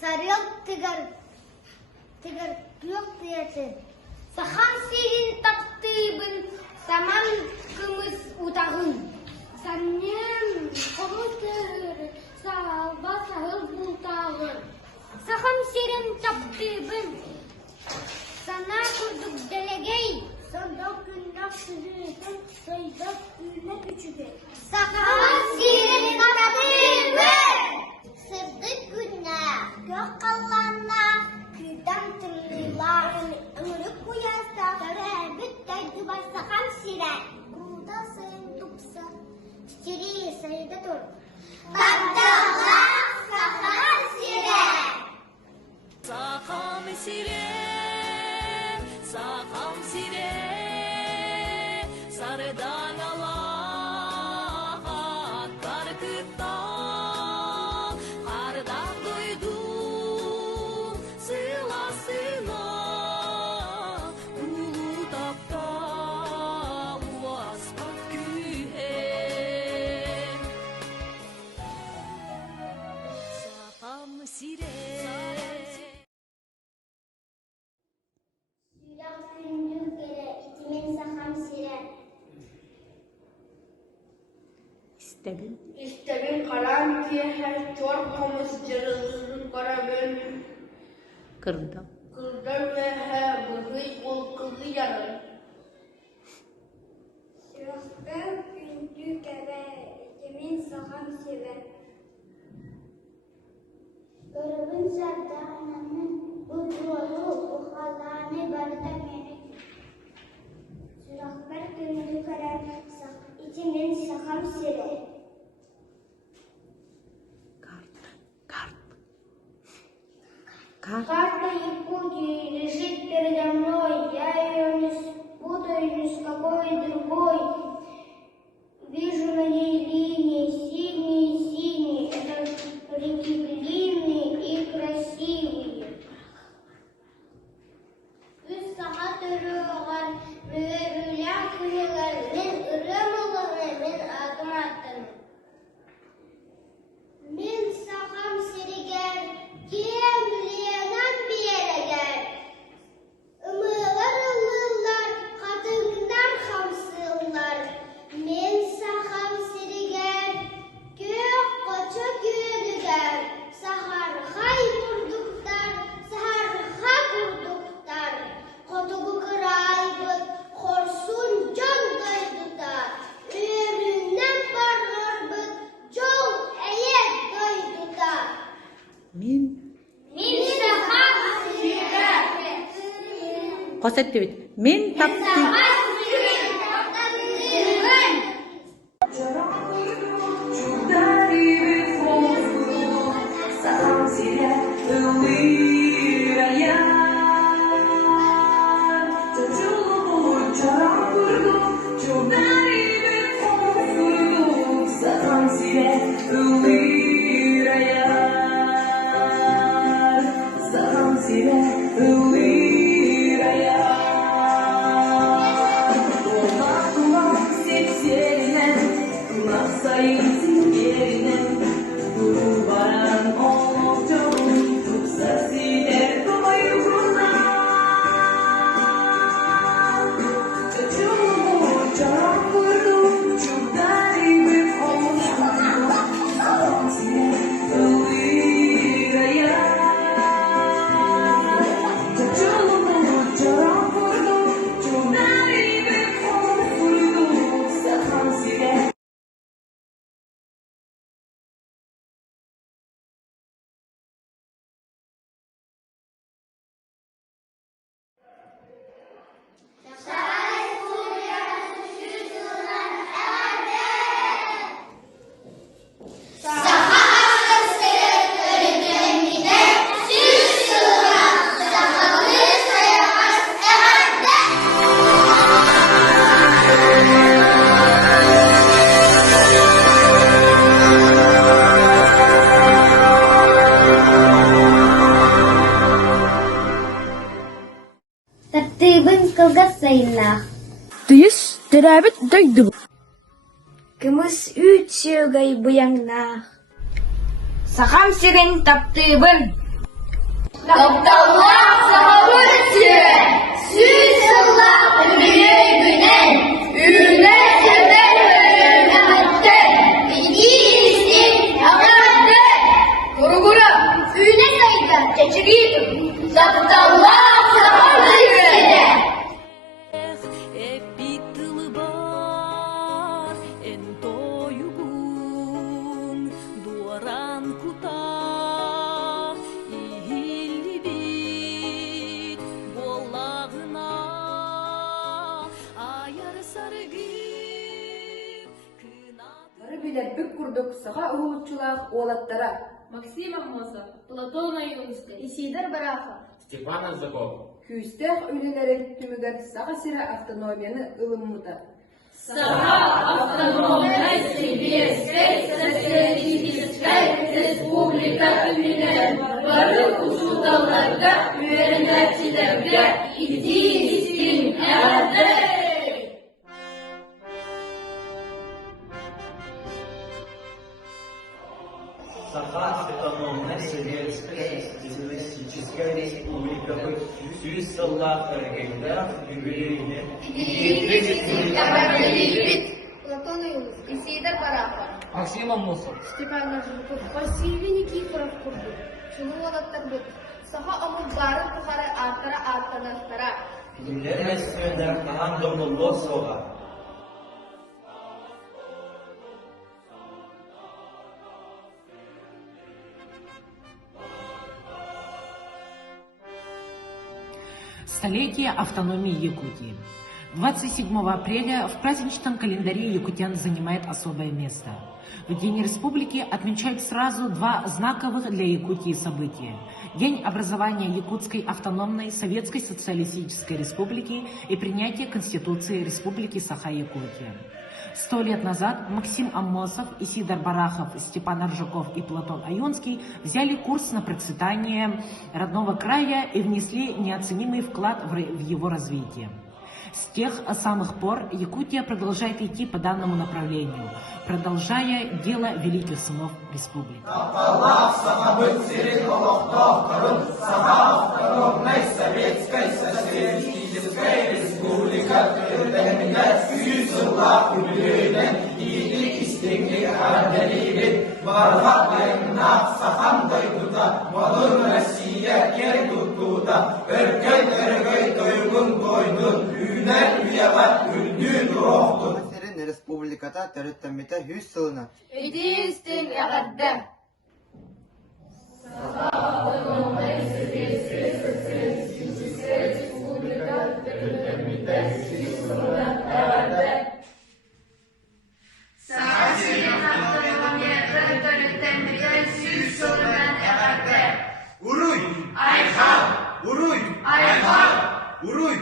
Sarık tıgır yok diyeti. Saham sirin taptığın saman kımız utağın. Sannem komutır sahaba sahıl bultağın. Saham sirin taptığın sana kurduk delegeyi. Sandak gündak sürüyken saydak üne küçüğü. Saham sirin taptığın sırdık günler. Gök kalanla kırdan tırlılar. Ömrük bu yazda terebbüt daydı başsakan siren. Burada sayın tupsa çiçeği sayıda dur. Tattala sakan siren. Sakam siren, sakam siren. Sarıdan alahat karkıttan. Kardan duydum sılasına. Ulu tapta uaspat gühen. Sakam siren. Sülak gündüz gele itimin saham siren. İstedim kalan ki her çorkamız cırılsın karabön Kırdım. kıldır ve her bıhıy kul kızı yarın. Sülak gündüz gele itimin saham siren. Görevin serdanının bu dualı bu halane barda gerek. Sülak gündüz gele itimin saham siren. Карта Якутии лежит передо мной, я ее не спутаю ни с какой другой. Вижу на ней линии, синие, это реки длинные и красивые. Üç saat örüyorlar, mühürler kuyular, men ırım olanı, men adım attım. Men saham siriger, kim bileyen bir yere gel. Imılar, kadınlar hamsınlar. Men saham siriger, gök koça gülüger. Sahar hay kurduklar, sahar ha kurduklar. Kotugu kıraybıt, korsun can daydılar. Üründen parlarbıt, jol eyet daydılar. Min. Min saham siriger. Koset Min tapti. sayınlar. Тыйыс терәбит дойды. Кымыз үт сүйгай бұяңнар. Сахам сирен таптыбын. Тапталлах саха өтсе, сүйс жыллах үмілейгінен, үріне сәбәл өрімәмәттен, идейістен ағадын. Күрі-күрі, үйіне сайда чәчігейдім, тапталлах саха өтсе. Эппит тылы бар, эн тойугун, дуаран кута, ихилли бит, боллагына, аяр сарыгын, кынат. Бары билербик курдук саха угулчулах уолаттара. Максим Амосов, Платон Аюнский, Исидор Барахов. Степан Азаков. Күүстэх үлелерин түмүгер саха сире автономияны ылыммыта. автономная Сибирская социалистическая республика Тюмень. Бары ушудаларда үйренәтчилерге идейистин әрді. Саха автономная советская социалистическая республика Сүйіс жыллах ыргайда юбилейне. Платон Аюнский. Исидор Барахов. Максим Амосов. Степан Жуков. Василий Никифоров курдук. Чулу олаттар бит. Саха амул барын тухары аттанастара. Дилер мәсьәләдә кан домулло соға. Столетие автономии Якутии. 27 апреля в праздничном календаре якутян занимает особое место. В День Республики отмечают сразу два знаковых для Якутии события. День образования Якутской автономной Советской Социалистической Республики и принятие Конституции Республики Саха-Якутия. 100 лет назад Максим Амосов, Исидор Барахов, Степан Аржаков и Платон Аюнский взяли курс на процветание родного края и внесли неоценимый вклад в его развитие. С тех самых пор Якутия продолжает идти по данному направлению, продолжая дело великих сынов республики. Серин республиката төрөттөмүтө 100 жылына. Идейистин ағадды. Уруй! Айхал! Уруй! Айхал! Уруй!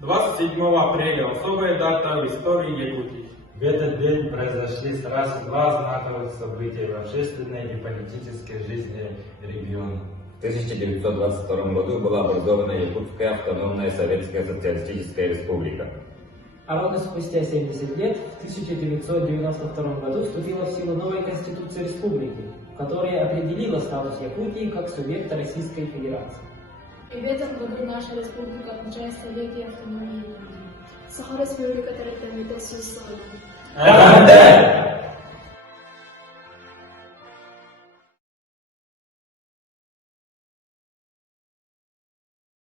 27 апреля – особая дата в истории Якутии. В этот день произошли сразу два знаковых события в общественной и политической жизни региона. В 1922 году была образована Якутская автономная Советская Социалистическая Республика. А ровно спустя 70 лет, в 1992 году, вступила в силу новая Конституция Республики, которая определила статус Якутии как субъекта Российской Федерации. И в этом году наша республика отмечает столетие автономии Якутии. Саха республика территориальной